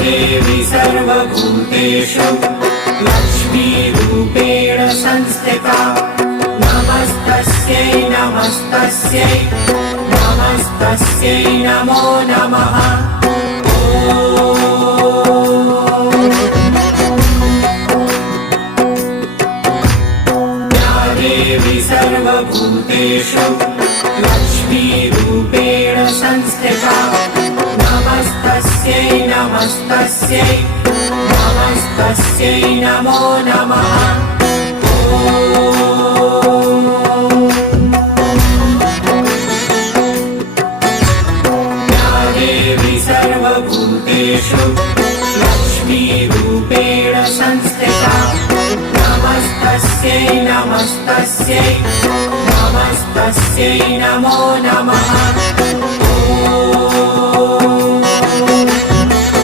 देवी सर्वभूतेषु लक्ष्मीरूपेण संस्थिता नमस्तस्यै नमस्तस्यै नमस्तस्यै नमो नमः। देवी सर्वभूतेषु लक्ष्मीरूपेण संस्थिता नमस्तस्यै नमस्तस्यै नमस्तस्यै नमो नमः। देवी सर्वभूतेषु लक्ष्मीरूपेण संस्थिता नमस्तस्यै नमस्तस्यै नमस्तस्यै नमो नमः।